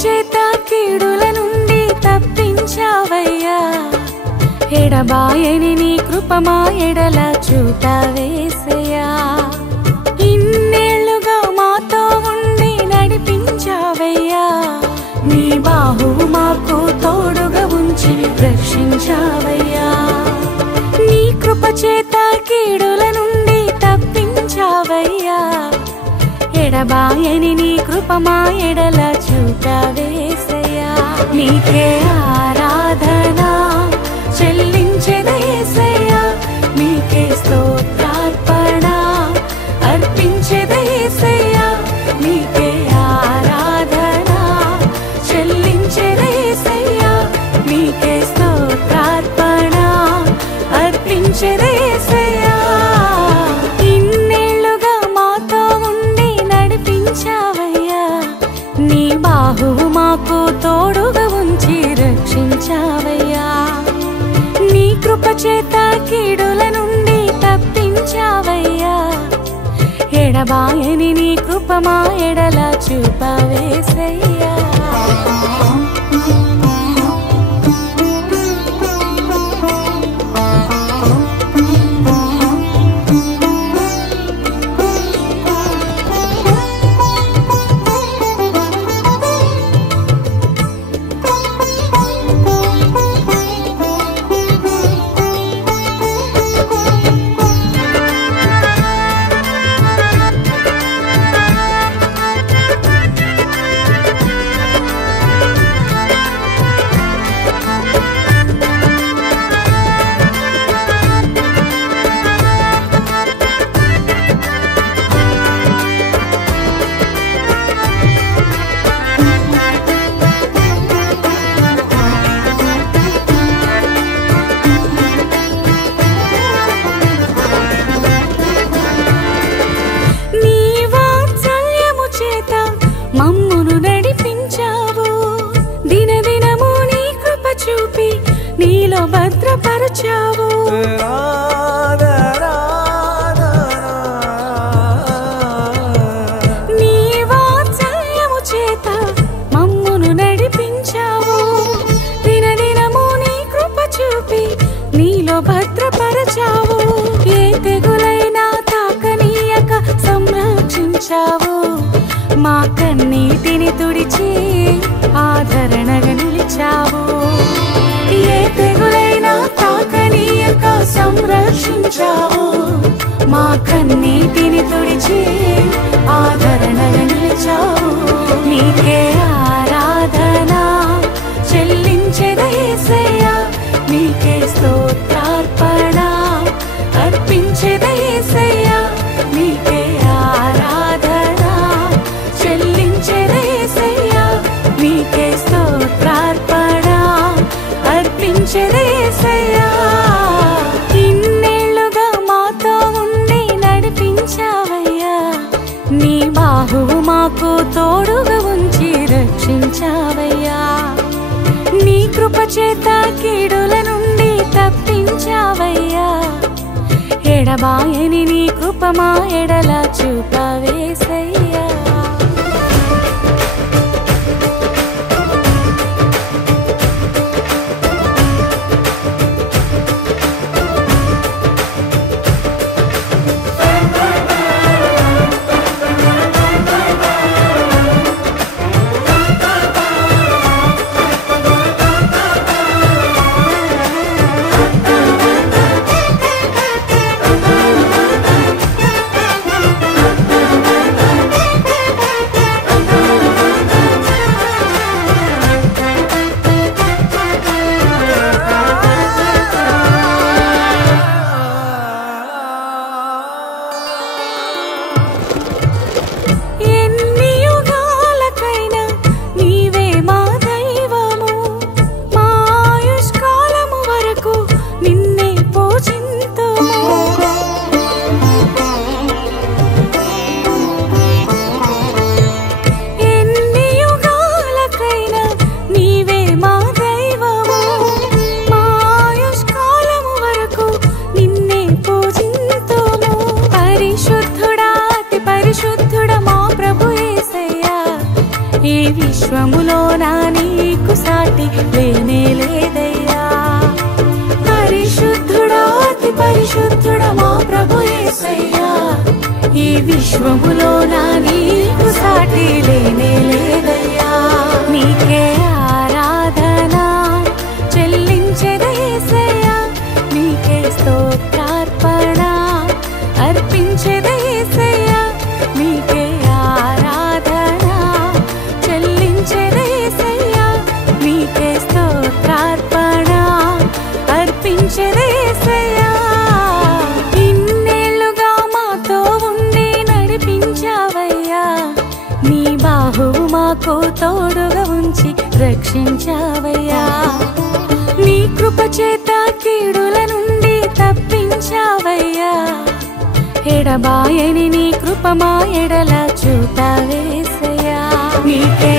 చేత కీడుల నుండి తప్పించావయ్యా ఎడబాయని నీ కృప మా ఎడల చూపావేసయ్యా ఇన్నేళ్లుగా మాతో ఉండి నడిపించావయ్యా నీ బాహువు మాకు తోడుగా ఉంచి రక్షించావయ్యా నీ కృప చేత కీడుల నుండి తప్పించావయ్యా ఎడబాయని నీ కృప మా ఎడల చూపావేసయ్యా నీకే ఆరాధన చెల్లించెదయేసయ్యా నీకే స్తోత్రార్పణ అర్పించెదయేసయ్యా నీకే ఆరాధన చెల్లించెదయేసయ్యా నీకే స్తోత్రార్పణ అర్పించెదయేసయ్యా ఇన్నేళ్లుగా మాతో ఉండి నడిపించావయ్యా నీ బాహువు మాకు తోడుగా ఉంచి రక్షించావయ్యా నీ కృప చేత కీడుల నుండి తప్పించావయ్యా ఎడబాయని నీ కృప మా ఎడల చూపావేసయ్యా మమ్మును నడిపించావు దినదినము నీ కృప చూపి నీలో భద్రపరచావు నీ వాత్సల్యము చేత మమ్మును నడిపించావు దినదినము నీ కృప చూపి నీలో భద్రపరచావు ఏ తెగులైనా తాకనీయక సంరక్షించావు మా కన్నీటిని తుడిచి ఆదరణగా నిలిచావు ఏ తెగులైనా తాకనీయక సంరక్షించావు మా కన్నీటిని తుడిచి ఆదరణగా నిలిచావు నీకే ఆరాధన చెల్లించెదయేసయ్యా నీకే స్తోత్రార్పణ అర్పించెదయేసయ్యా నీకే ఆరాధన చెల్లించెదయేసయ్యా నీకే స్తోత్రార్పణ అర్పించెదయేసయ్యా ఇన్నేళ్లుగా మాతో ఉండి నడిపించావయ్యా నీ బాహువు మాకు తోడుగా ఉంచి రక్షించావయ్యా నీ కృప చేత కీడుల నుండి తప్పించావయ్యా ఎడబాయని నీ కృప మా ఎడల చూపావేసయ్యా విశ్వములోనా నీకు సాటి లేనే లేదయ్యా. పరిశుద్ధుడా అతి పరిశుద్ధుడా మా ప్రభు యేసయ్యా, ఈ విశ్వములోనా నీకు సాటి లేనే లేదయ్యా. నీకే ఆరాధన చెల్లించెదా యేసయ్యా, నీకే స్తోత్రార్పణ అర్పించెదా యేసయ్యా, నీకే ఆరాధన చెల్లించెదా యేసయ్యా, నీకే స్తోత్రార్పణ అర్పించెదా యేసయ్యా. ఇన్నేళ్లుగా మాతో ఉండి నడిపించావయ్యా, నీ బాహువు మాకు తోడుగా ఉంచి రక్షించావయ్యా. నీ కృప చేత కీడుల నుండి తప్పించావయ్యా, ఎడబాయని నీ కృప మా ఎడల చూపావేసయ్యా. నీకే